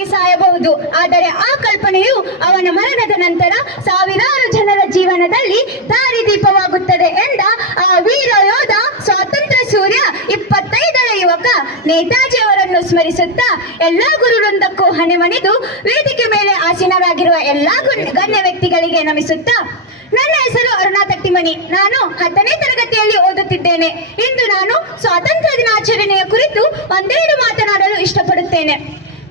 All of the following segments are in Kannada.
ಸಾಯಬಹುದು. ಆದರೆ ಆ ಕಲ್ಪನೆಯು ಅವನ ಮರಣದ ನಂತರ ಸಾವಿರಾರು ಜನರ ಜೀವನದಲ್ಲಿ ದಾರಿದೀಪವಾಗುತ್ತದೆ ಎಂದ ಆ ವೀರ ಯೋಧ ಸ್ವಾತಂತ್ರ್ಯ ಸೂರ್ಯ 25ರ ಯುವಕ ನೇತಾಜಿ ಅವರನ್ನು ಸ್ಮರಿಸುತ್ತಾ ಎಲ್ಲಾ ಗುರುವೃಂದಕ್ಕೂ ಹಣೆಮಣಿದು ವೇದಿಕೆ ಮೇಲೆ ಆಸೀನರಾಗಿರುವ ಎಲ್ಲಾ ಗಣ್ಯ ವ್ಯಕ್ತಿಗಳಿಗೆ ನಮಿಸುತ್ತಾ, ನನ್ನ ಹೆಸರು ಅರುಣಾ ತಟ್ಟಿಮನಿ. ನಾನು 10ನೇ ತರಗತಿಯಲ್ಲಿ ಓದುತ್ತಿದ್ದೇನೆ. ಇಂದು ನಾನು ಸ್ವಾತಂತ್ರ್ಯ ದಿನಾಚರಣೆಯ ಕುರಿತು ಒಂದೆರಡು ಮಾತನಾಡಲು ಇಷ್ಟಪಡುತ್ತೇನೆ.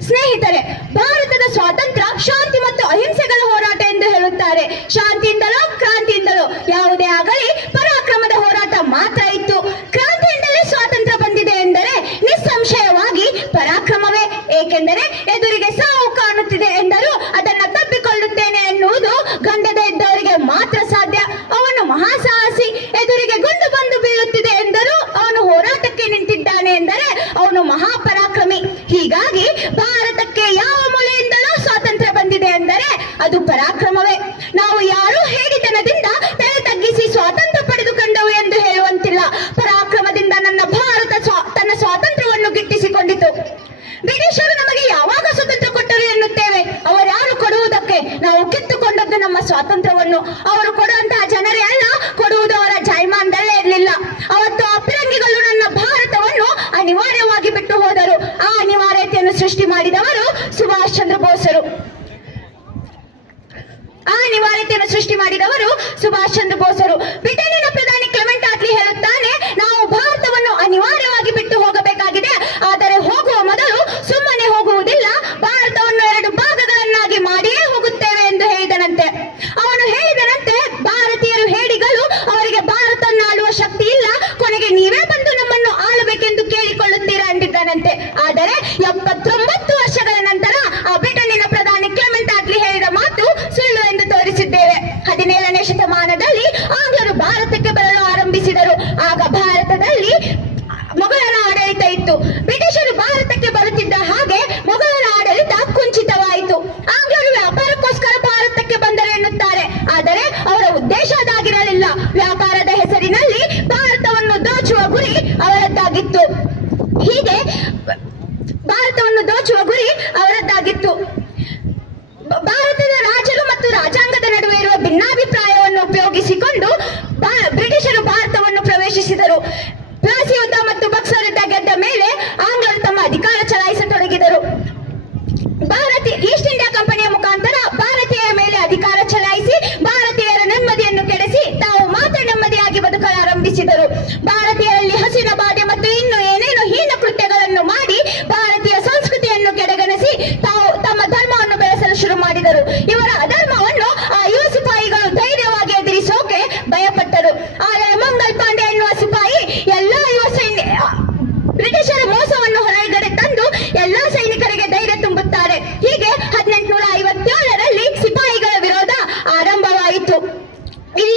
ಸ್ನೇಹಿತರೆ, ಭಾರತದ ಸ್ವಾತಂತ್ರ್ಯ ಶಾಂತಿ ಮತ್ತು ಅಹಿಂಸೆಗಳ ಹೋರಾಟ ಎಂದು ಹೇಳುತ್ತಾರೆ. ಶಾಂತಿಯಿಂದಲೋ ಕ್ರಾಂತಿಯಿಂದಲೋ ಯಾವುದೇ ಆಗಲಿ ಪರಾಕ್ರಮದ ಹೋರಾಟ ಮಾತ್ರ ಇತ್ತು. ಕ್ರಾಂತಿಯಿಂದಲೇ ಸ್ವಾತಂತ್ರ್ಯ ಬಂದಿದೆ ಎಂದರೆ ನಿಸ್ಸಂಶಯವಾಗಿ ಪರಾಕ್ರಮವೇ. ಏಕೆಂದರೆ ಎದುರಿಗೆ ಸಾವು ಕಾಣುತ್ತಿದೆ ಎಂದರೂ ಅದನ್ನು ತಪ್ಪಿಕೊಳ್ಳುತ್ತೇನೆ ಎನ್ನುವುದು ಗಂಡದ ಇದ್ದವರಿಗೆ ಮಾತ್ರ ಸಾಧ್ಯ. ಅವನು ಮಹಾಸಾಹಸಿ. ಎದುರಿಗೆ ಗುಂಡು ಬಂದು ಬೀಳುತ್ತಿದೆ ಎಂದರೂ ಅವನು ಹೋರಾಟಕ್ಕೆ ನಿಂತಿದ್ದಾನೆ ಎಂದರೆ ಅವನು ಮಹಾಪರಾಕ್ರಮಿ. ಹೀಗಾಗಿ ಭಾರತಕ್ಕೆ ಯಾವ ಮೂಲೆಯಿಂದಲೂ ಸ್ವಾತಂತ್ರ್ಯ ಬಂದಿದೆ ಎಂದರೆ ಅದು ಪರಾಕ್ರಮವೇ. ನಾವು ಯಾರೂ ಹೇಡಿತನದಿಂದ ತಲೆ ತಗ್ಗಿಸಿ ಸ್ವಾತಂತ್ರ್ಯ ಪಡೆದುಕೊಂಡವು ಎಂದು ಹೇಳುವಂತಿಲ್ಲ. ಪರಾಕ್ರಮದಿಂದ ನನ್ನ ಭಾರತ ತನ್ನ ಸ್ವಾತಂತ್ರ್ಯವನ್ನು ಗಿಟ್ಟಿಸಿಕೊಂಡಿತು. ಬ್ರಿಟಿಷರು ನಮಗೆ ಯಾವಾಗ ಸ್ವಾತಂತ್ರ್ಯ ಕೊಟ್ಟರು ಎನ್ನುತ್ತೇವೆ. ಅವರ್ಯಾರು ಕೊಡುವುದಕ್ಕೆ? ನಾವು ಕಿತ್ತುಕೊಂಡದ್ದು ನಮ್ಮ ಸ್ವಾತಂತ್ರ್ಯವನ್ನು. ಅವರು ಕೊಡುವಂತಹ ಜನರೇ ಅಲ್ಲ, ಕೊಡುವುದು ಅವರ ಜಾಯಮಾನದಲ್ಲೇ ಇರಲಿಲ್ಲ. ಅವತ್ತು ಅಪ್ಪಿರಂಗಿಗಳು ನನ್ನ ಭಾರತವನ್ನು ಅನಿವಾರ್ಯವಾಗಿ ಬಿಟ್ಟು ಹೋದರು. ಆ ಅನಿವಾರ್ಯತೆಯನ್ನು ಸೃಷ್ಟಿ ಮಾಡಿದವರು ಸುಭಾಷ್ ಚಂದ್ರ ಬೋಸರು. ಬ್ರಿಟನ್ನಿನ ಪ್ರಧಾನಿ ಕ್ಲೆಮೆಂಟ್ ಆಟ್ಲಿ ಹೇಳುತ್ತಾನೆ, ನಾವು ಭಾರತವನ್ನು ಅನಿವಾರ್ಯವಾಗಿ ಬಿಟ್ಟು ಹೋಗಬೇಕಾಗಿದೆ. ಆದರೆ ಹೋಗುವ ಮೊದಲು ಸುಮ್ಮನೆ ಹೋಗುವುದಿಲ್ಲ, ಭಾರತವನ್ನು 2 ಭಾಗಗಳನ್ನಾಗಿ ಮಾಡಿಯೇ ಹೋಗುತ್ತೇವೆ ಎಂದು ಹೇಳಿದನಂತೆ. ಅವನು ಹೇಳಿದನಂತೆ, ಭಾರತೀಯರು ಹೇಡಿಗಳು, ಅವರಿಗೆ ಭಾರತವನ್ನು ಆಳುವ ಶಕ್ತಿ ಇಲ್ಲ, ಕೊನೆಗೆ ನೀವೇ ಬಂದು ನಮ್ಮನ್ನು ಆಳಬೇಕೆಂದು ಕೇಳಿಕೊಳ್ಳುತ್ತೀರಾ ಎಂದಿದ್ದಾನಂತೆ. ಆದರೆ 79 ವರ್ಷಗಳ ನಂತರ ಆ ಬ್ರಿಟನ್ನಿನ ಪ್ರಧಾನಿ ಕ್ಲೆಮೆಂಟ್ ಆಟ್ಲಿ ಹೇಳಿದ ಮಾತು ಸುಳ್ಳು ಎಂದು ತೋರಿಸಿದ್ದೇವೆ. 17ನೇ ಶತಮಾನದಲ್ಲಿ ಆಂಗ್ಲರು ಭಾರತಕ್ಕೆ ಬರಲು ಆರಂಭಿಸಿದರು. ಆಗ ಭಾರತದಲ್ಲಿ ಮೊಘಲರ ಆಡಳಿತ ಇತ್ತು. ಬ್ರಿಟಿಷರು ಭಾರತಕ್ಕೆ ಬರುತ್ತಿದ್ದ ಹಾಗೆ ಮೊಘಲರ ಆಡಳಿತ ಕುಂಠಿತವಾಯಿತು. ಆಂಗ್ಲರು ವ್ಯಾಪಾರಕ್ಕೋಸ್ಕರ ಭಾರತಕ್ಕೆ ಬಂದರು ಎನ್ನುತ್ತಾರೆ. ಆದರೆ ಅವರ ಉದ್ದೇಶ ಅದಾಗಿರಲಿಲ್ಲ. ವ್ಯಾಪಾರದ ಹೆಸರಿನಲ್ಲಿ ಭಾರತವನ್ನು ದೋಚುವ ಗುರಿ ಅವರದ್ದಾಗಿತ್ತು. ಹೀಗೆ ಭಾರತವನ್ನು ದೋಚುವ ಗುರಿ ಅವರದ್ದಾಗಿತ್ತು. ಭಾರತದ ರಾಜರು ಮತ್ತು ರಾಜಾಂಗದ ನಡುವೆ ಇರುವ ಭಿನ್ನಾಭಿಪ್ರಾಯವನ್ನು ಉಪಯೋಗಿಸಿಕೊಂಡು ಬ್ರಿಟಿಷರು ಭಾರತವನ್ನು ಪ್ರವೇಶಿಸಿದರು. ಪ್ಲಾಸಿ ಯುದ್ಧ ಮತ್ತು ಬಕ್ಸರ್ ಯುದ್ಧ ಗೆದ್ದ ಮೇಲೆ ಆಂಗ್ಲರು ತಮ್ಮ ಅಧಿಕಾರ ಚಲಾಯಿಸತೊಡಗಿದರು. ಈಸ್ಟ್ ಇಂಡಿಯಾ ಕಂಪನಿಯ ಮುಖಾಂತರ ಭಾರತೀಯರ ಮೇಲೆ ಅಧಿಕಾರ ಚಲಾಯಿಸಿ ಭಾರತೀಯರ ನೆಮ್ಮದಿಯನ್ನು ಕೆಡಿಸಿ ತಾವು ಮಾತ್ರ ನೆಮ್ಮದಿಯಾಗಿ ಬದುಕಲು ಆರಂಭಿಸಿದರು. ಭಾರತೀಯರಲ್ಲಿ ಹಸಿನ ಬಾಧೆ ಮತ್ತು ಇನ್ನು ಏನೇನು ಹೀನ ಕೃತ್ಯಗಳನ್ನು ಮಾಡಿ ಭಾರತೀಯ ಸಂಸ್ಕೃತಿಯನ್ನು ಕೆಡಗಣಿಸಿ ತಾವು ತಮ್ಮ ಧರ್ಮವನ್ನು ಬೆಳೆಸಲು ಶುರು ಮಾಡಿದರು. ಇವರ ಅಧರ್ಮವನ್ನು ಆ ಯುವ ಸಿಪಾಯಿಗಳು ಧೈರ್ಯವಾಗಿ ಎದುರಿಸೋಕೆ ಭಯಪಟ್ಟರು. ಆದರೆ ಮಂಗಲ್ ಪಾಂಡೆ ಎನ್ನುವ ಸಿಪಾಯಿ ಬ್ರಿಟಿಷರ ಮೋಸವನ್ನು ಹೊರಗಡೆ ತಂದು ಎಲ್ಲಾ ಸೈನಿಕರಿಗೆ ಧೈರ್ಯ ತುಂಬುತ್ತಾರೆ. ಹೀಗೆ 1857ರಲ್ಲಿ ಸಿಪಾಯಿಗಳ ವಿರೋಧ ಆರಂಭವಾಯಿತು.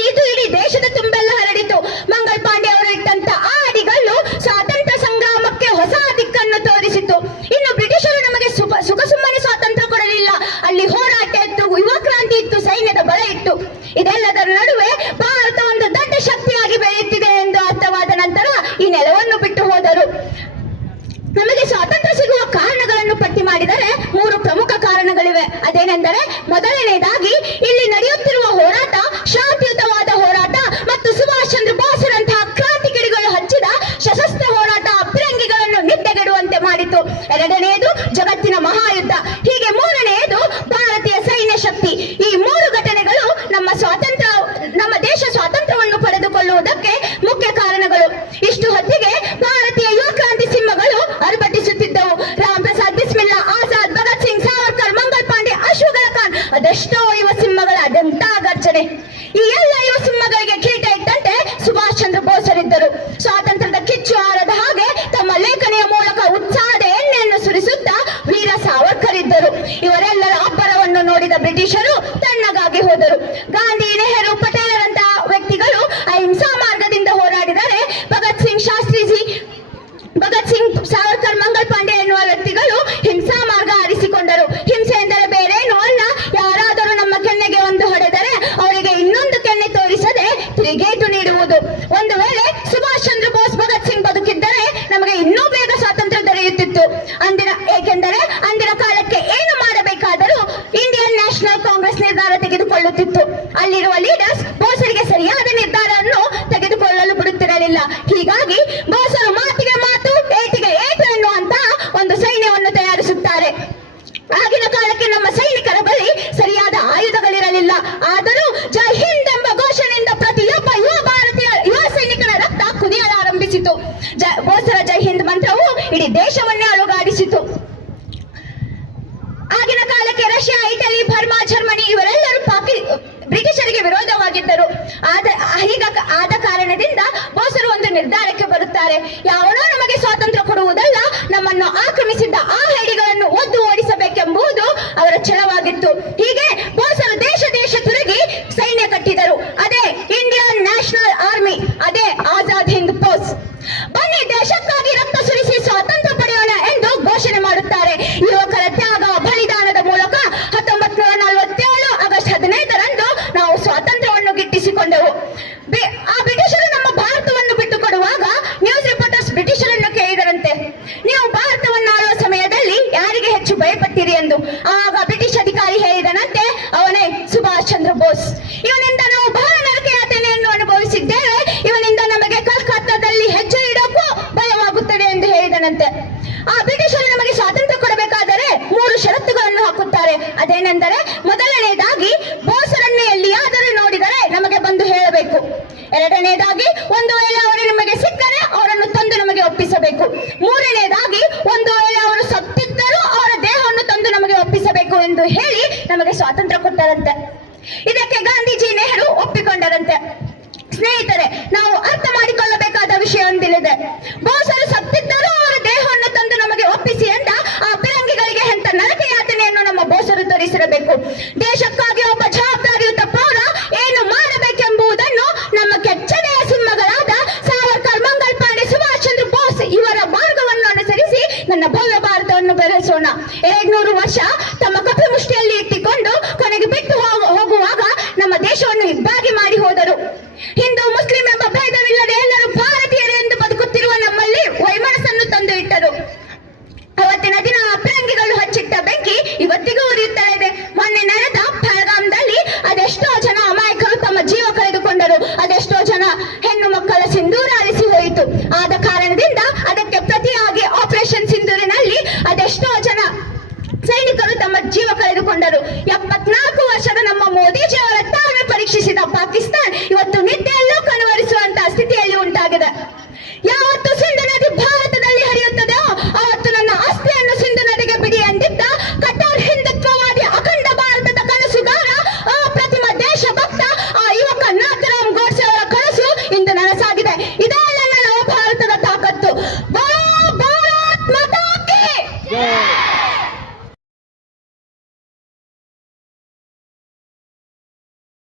ಇದು ಇಡೀ ದೇಶದ ತುಂಬೆಲ್ಲ ಹರಡಿತು. ಮಂಗಲ್ ಪಾಂಡೆ ಅವರು ಇಟ್ಟಂತ ಆ ಅಡಿಗಲ್ಲು ಸ್ವಾತಂತ್ರ್ಯ ಸಂಗ್ರಾಮಕ್ಕೆ ಹೊಸ ದಿಕ್ಕನ್ನು ತೋರಿಸಿತು. ಇನ್ನು ಬ್ರಿಟಿಷರು ನಮಗೆ ಸುಖ ಸುಮ್ಮನೆ ಸ್ವಾತಂತ್ರ್ಯ ಕೊಡಲಿಲ್ಲ. ಅಲ್ಲಿ ಹೋರಾಟ ಇತ್ತು, ಯುವ ಕ್ರಾಂತಿ ಇತ್ತು, ಸೈನ್ಯದ ಬಲ ಇತ್ತು. ಇದೆಲ್ಲದರ ನಡುವೆ ಭಾರತ ಒಂದು ದೊಡ್ಡ ಶಕ್ತಿಯಾಗಿ ಬೆಳೆಯುತ್ತಿದೆ ಎಂದು ಅರ್ಥವಾದ ನಂತರ ಈ ನೆಲವನ್ನು ಬಿಟ್ಟು ಹೋದರು. ನಮಗೆ ಸ್ವಾತಂತ್ರ್ಯ ಸಿಗುವ ಕಾರಣಗಳನ್ನು ಪಟ್ಟಿ ಮಾಡಿದರೆ 3 ಪ್ರಮುಖ ಕಾರಣಗಳಿವೆ. ಅದೇನೆಂದರೆ, ಮೊದಲನೇದಾಗಿ ಇಲ್ಲಿ ನಡೆಯುತ್ತಿರುವ ಹೋರಾಟ ಶಾಂತಿಯುತವಾದ ಹೋರಾಟ ಮತ್ತು ಸುಭಾಷ್ ಚಂದ್ರ ಬೋಸರಂತಹ ಕ್ರಾಂತಿಕಿಡಿಗಳು ಹಚ್ಚಿದ ಸಶಸ್ತ್ರ ಹೋರಾಟ ಅಪ್ಪಿರಂಗಿಗಳನ್ನು ನಿದ್ದೆಗೆಡುವಂತೆ ಮಾಡಿತು. ಎರಡನೆಯದು ಜಗತ್ತಿನ ಮಹಾಯುದ್ಧ. ಹೀಗೆ ಮೂರನೆಯದು ಭಾರತೀಯ ಸೈನ್ಯ ಶಕ್ತಿ. ಈ 3 ಘಟನೆಗಳು ನಮ್ಮ ದೇಶ ಸ್ವಾತಂತ್ರ್ಯವನ್ನು ಪಡೆದುಕೊಳ್ಳುವುದಕ್ಕೆ ಮುಖ್ಯ ಕಾರಣಗಳು. ಇಷ್ಟು ಹೊತ್ತಿಗೆ ಭಾರತೀಯ ಯುವ ಕ್ರಾಂತಿ ಸಿಂಹಗಳು ಅರ್ಭಟಿಸುತ್ತಿದ್ದವು. ರಾಮ್ ಪ್ರಸಾದ್ ಬಿಸ್ಮಿಲ್ಲಾ, ಆಜಾದ್, ಭಗತ್ ಸಿಂಗ್, ಸಾವರ್ಕರ್, ಮಂಗಲ್ ಪಾಂಡೆ, ಅಶ್ವಘರ ಖಾನ್, ಅದೆಷ್ಟೋ ಯುವ ಸಿಂಹಗಳ ಅದೆಂತ ಗರ್ಜನೆ. ಈ ಎಲ್ಲ ಯುವ ಸಿಂಹಗಳಿಗೆ ಕಿರೀಟ ಇಟ್ಟಂತೆ ಸುಭಾಷ್ ಚಂದ್ರ ಬೋಸರಿದ್ದರು. ಸ್ವಾತಂತ್ರ್ಯದ ಕಿಚ್ಚು ಆರದ ಹಾಗೆ ತಮ್ಮ ಲೇಖನಿಯ ಮೂಲಕ ಉತ್ಸಾಹದ ಎಣ್ಣೆಯನ್ನು ಸುರಿಸುತ್ತಾ ವೀರ ಸಾವರ್ಕರ್ ಇದ್ದರು. ಇವರೆಲ್ಲರ ಅಬ್ಬರವನ್ನು ನೋಡಿದ ಬ್ರಿಟಿಷರು ತಣ್ಣಗಾಗಿ ಹೋದರು. ಗಾಂಧಿ, ನೆಹರು, ಪಟೇಲರಂತಹ ವ್ಯಕ್ತಿಗಳು ಅಹಿಂಸಾ ಮಾರ್ಗದಿಂದ ಹೋರಾಡಿದರೆ ಭಗತ್ ಸಿಂಗ್, ಸಾವರ್ಕರ್, ಮಂಗಲ್ ಪಾಂಡೆ ಎನ್ನುವ ವ್ಯಕ್ತಿಗಳು ಹಿಂಸಾ ಮಾರ್ಗ ಆರಿಸಿಕೊಂಡರು. ಹಿಂಸೆ ಎಂದರೆ ಬೇರೇನೂ ಅಲ್ಲ, ಯಾರಾದರೂ ನಮ್ಮ ಕೆನ್ನೆಗೆ ಒಂದು ಹೊಡೆದರೆ ಅವರಿಗೆ ಇನ್ನೊಂದು ಕೆನ್ನೆ ತೋರಿಸದೆ ತಿರುಗೇಟು ನೀಡುವುದು. ಒಂದು ವೇಳೆ ಸುಭಾಷ್ ಚಂದ್ರ ಬೋಸ್, ಭಗತ್ ಸಿಂಗ್ ಬದುಕಿದ್ದರೆ ನಮಗೆ ಇನ್ನೂ ಬೇಗ ಸ್ವಾತಂತ್ರ್ಯ ದೊರೆಯುತ್ತಿತ್ತು. ಏಕೆಂದರೆ ಅಂದಿನ ಕಾಲಕ್ಕೆ ತೆಗೆದುಕೊಳ್ಳುತ್ತಿತ್ತು. ಅಲ್ಲಿರುವ ಲೀಡರ್ಸ್ ಬೋಸರಿಗೆ ಸರಿಯಾದ ನಿರ್ಧಾರವನ್ನು ತೆಗೆದುಕೊಳ್ಳಲು ಬಿಡುತ್ತಿರಲಿಲ್ಲ. ಹೀಗಾಗಿ ಬೋಸರು ಮಾತಿಗೆ ಮಾತು, ಏಟಿಗೆ ಏಟು ಎನ್ನುವಂತ ಒಂದು ಸೈನ್ಯವನ್ನು ತಯಾರಿಸುತ್ತಾರೆ. ಆಗಿನ ಕಾಲಕ್ಕೆ ನಮ್ಮ ಸೈನಿಕರ ಬಳಿ ಸರಿಯಾದ ಆಯುಧಗಳಿರಲಿಲ್ಲ. ಆದರೂ ಜೈ ಹಿಂದ್ ಎಂಬ ಘೋಷಣೆಯಿಂದ ಪ್ರತಿಯೊಬ್ಬ ಯುವ ಸೈನಿಕನ ರಕ್ತ ಕುದಿಯಲಾರಂಭಿಸಿತು. ಬೋಸರ ಜೈ ಹಿಂದ್ ಮಂತ್ರವು ಇಡೀ ದೇಶವನ್ನೇ ಅಲುಗಾಡಿಸಿತು. ಆಗಿನ ಕಾಲಕ್ಕೆ ರಷ್ಯಾ, ಇಟಲಿ, ಬರ್ಮಾ, ಜರ್ಮನಿ ಇವರೆಲ್ಲರೂ ಬ್ರಿಟಿಷರಿಗೆ ವಿರೋಧವಾಗಿದ್ದರು. ಆದ ಕಾರಣದಿಂದ ಬೋಸರು ಒಂದು ನಿರ್ಧಾರಕ್ಕೆ ಬರುತ್ತಾರೆ. ಯಾವನೋ ನಮಗೆ ಸ್ವಾತಂತ್ರ್ಯ ಕೊಡುವುದಲ್ಲ, ನಮ್ಮನ್ನು ಆಕ್ರಮಿಸಿದ್ದ ಆ ಹೇಡಿಗಳನ್ನು ಒದ್ದು ಓಡಿಸಬೇಕೆಂಬುದು ಅವರ ಛಲವಾಗಿತ್ತು. ಹೀಗೆ ಬೋಸರು ದೇಶ ತಿರುಗಿ ಸೈನ್ಯ ಕಟ್ಟಿದರು. ಅದೇ ಇಂಡಿಯನ್ ನ್ಯಾಷನಲ್ ಆರ್ಮಿ, ಅದೇ ಆಜಾದ್ ಹಿಂದ್ ಫೌಜ್. ಬನ್ನಿ ದೇಶಕ್ಕಾಗಿ ರಕ್ತ ಸುರಿಸಿ ಸ್ವಾತಂತ್ರ್ಯ ಪಡೆಯೋಣ ಎಂದು ಘೋಷಣೆ ಮಾಡುತ್ತಾರೆ. ಯುವಕರ ತ್ಯಾಗ, ಬಲಿದಾನದ ಮೂಲಕ 1947 ಆಗಸ್ಟ್ 15ರಂದು ನಾವು ಸ್ವಾತಂತ್ರ್ಯವನ್ನು ಗಿಟ್ಟಿಸಿಕೊಂಡೆವು. ಆ ಬ್ರಿಟಿಷರು ನಮ್ಮ ಭಾರತವನ್ನು ಬಿಟ್ಟುಕೊಡುವಾಗ ನ್ಯೂಸ್ ರಿಪೋರ್ಟರ್ಸ್ ಬ್ರಿಟಿಷರನ್ನು ಕೇಳಿದರಂತೆ, ನೀವು ಭಾರತವನ್ನು ಆಳುವ ಸಮಯದಲ್ಲಿ ಯಾರಿಗೆ ಹೆಚ್ಚು ಭಯಪಟ್ಟಿರಿ ಎಂದು. ಆಗ ಬ್ರಿಟಿಷ್ ಅಧಿಕಾರಿ ಹೇಳಿದನಂತೆ, ಅವನೇ ಸುಭಾಷ್ ಚಂದ್ರ ಬೋಸ್. ಇವನಿಂದ ನಾವು ಬಹಳ ನರಕಯಾತನೆಯನ್ನು ಅನುಭವಿಸಿದ್ದೇವೆ, ಇವನಿಂದ ನಮಗೆ ಕಲ್ಕತ್ತಾದಲ್ಲಿ ಹೆಜ್ಜೆ ಇಡೋಕ್ಕೂ ಭಯವಾಗುತ್ತದೆ ಎಂದು ಹೇಳಿದನಂತೆ. ಆ ಬ್ರಿಟಿಷರು ನಮಗೆ ಸ್ವಾತಂತ್ರ್ಯ ಕೊಡಬೇಕಾದರೆ 3 ಷರತ್ತುಗಳನ್ನು ಹಾಕುತ್ತಾರೆ. ಅದೇನೆಂದರೆ, ಮೊದಲನೆಯದಾಗಿ ಬೋಸರನ್ನು ಎಲ್ಲಿಯಾದರೂ ನೋಡಿದರೆ ನಮಗೆ ಬಂದು ಹೇಳಬೇಕು. ಎರಡನೇದಾಗಿ, ಒಂದು ವೇಳೆ ಅವರು ನಮಗೆ ಸಿಕ್ಕರೆ ಅವರನ್ನು ತಂದು ನಮಗೆ ಒಪ್ಪಿಸಬೇಕು. ಮೂರನೇದಾಗಿ, ಒಂದು ವೇಳೆ ಅವರು ಸತ್ತಿದ್ದರೂ ಅವರ ದೇಹವನ್ನು ತಂದು ನಮಗೆ ಒಪ್ಪಿಸಬೇಕು ಎಂದು ಹೇಳಿ ನಮಗೆ ಸ್ವಾತಂತ್ರ್ಯ ಕೊಟ್ಟರಂತೆ. ಇದಕ್ಕೆ ಗಾಂಧೀಜಿ, ನೆಹರು ಒಪ್ಪಿಕೊಂಡರಂತೆ. ಸ್ನೇಹಿತರೆ, ನಾವು ಅರ್ಥ ಮಾಡಿಕೊಳ್ಳಬೇಕಾದ ವಿಷಯ ಒಂದಿದೆ. ಬೋಸರು ಸತ್ತಿದ್ದರೂ ಅವರ ದೇಹವನ್ನು ತಂದು ನಮಗೆ ಒಪ್ಪಿಸಿ ಎಂದ ಆ ಫಿರಂಗಿಗಳಿಗೆ ಎಂತ ನರಕ ಯಾತನೆಯನ್ನು ನಮ್ಮ ಬೋಸರು ತೋರಿಸಿರಬೇಕು. ದೇಶಕ್ಕಾಗಿ ಒಬ್ಬ ಜವಾಬ್ದಾರಿಯುತ ಪೌರ ಏನು ಮಾಡಬೇಕೆಂಬುದನ್ನು ನಮ್ಮ ಕೆಚ್ಚನೆಯ ಸಿಂಹಗಳಾದ ಸಾವರ್ಕರ್, ಮಂಗಲ್ ಪಾಂಡೆ, ಸುಭಾಷ್ ಚಂದ್ರ ಬೋಸ್ ಇವರ ಮಾರ್ಗವನ್ನು ಅನುಸರಿಸಿ ನನ್ನ ಭವ್ಯ ಭಾರತವನ್ನು ಬೆಳೆಸೋಣ. 200 ವರ್ಷ ತಮ್ಮ ಕಪಿ ಮುಷ್ಟಿಯಲ್ಲಿ ಇಟ್ಟುಕೊಂಡು ಕೊನೆಗೆ ಬಿಟ್ಟು ಹೋಗುವಾಗ ನಮ್ಮ ದೇಶವನ್ನು ಇಬ್ಬಾಗಿ ಮಾಡಿ ಹೋದರು. ಹಿಂದೂ ಮುಸ್ಲಿಂ ಎಂಬ ಭೇದವಿಲ್ಲದೆ ಎಲ್ಲರೂ ಭಾರತೀಯರು ಎಂದು ಬದುಕುತ್ತಿರುವ ನಮ್ಮಲ್ಲಿ ವೈಮನಸ್ಸನ್ನು ತಂದು ಇಟ್ಟರು. ಅವತ್ತಿನ ದಿನ ಫಿರಂಗಿಗಳು ಹಚ್ಚಿಟ್ಟ ಬೆಂಕಿ ಇವತ್ತಿಗೂ ಉರಿಯುತ್ತಾ ಇದೆ. ಮೊನ್ನೆ ನಡೆದ ಪಹಲ್ಗಾಮ್ದಲ್ಲಿ ಅದೆಷ್ಟೋ ಜನ ಅಮಾಯಕರು ತಮ್ಮ ಜೀವ ಕಳೆದುಕೊಂಡರು. ಅದೆಷ್ಟೋ ಜನ ಹೆಣ್ಣು ಮಕ್ಕಳ ಸಿಂಧೂರ ಅಳಿಸಿ ಹೋಯಿತು. ಆದ ಕಾರಣದಿಂದ ಅದಕ್ಕೆ ಪ್ರತಿಯಾಗಿ ಆಪರೇಷನ್ ಸಿಂಧೂರಿನಲ್ಲಿ ಅದೆಷ್ಟೋ ಜನ ಸೈನಿಕರು ತಮ್ಮ ಜೀವ ಕಳೆದುಕೊಂಡರು. 74 ವರ್ಷದ ನಮ್ಮ ಮೋದಿಜಿ ಅವರ ತಾಳ್ಮೆ ಪರೀಕ್ಷಿಸಿದ ಪಾಕಿಸ್ತಾನ ಇವತ್ತು ನಿದ್ದೆಯಲ್ಲೂ ಕಣ್ಮರಿಸುವಂತಹ ಸ್ಥಿತಿಯಲ್ಲಿ ಉಂಟಾಗಿದೆ. ಯಾವತ್ತು ಸಿಂಧು ನದಿ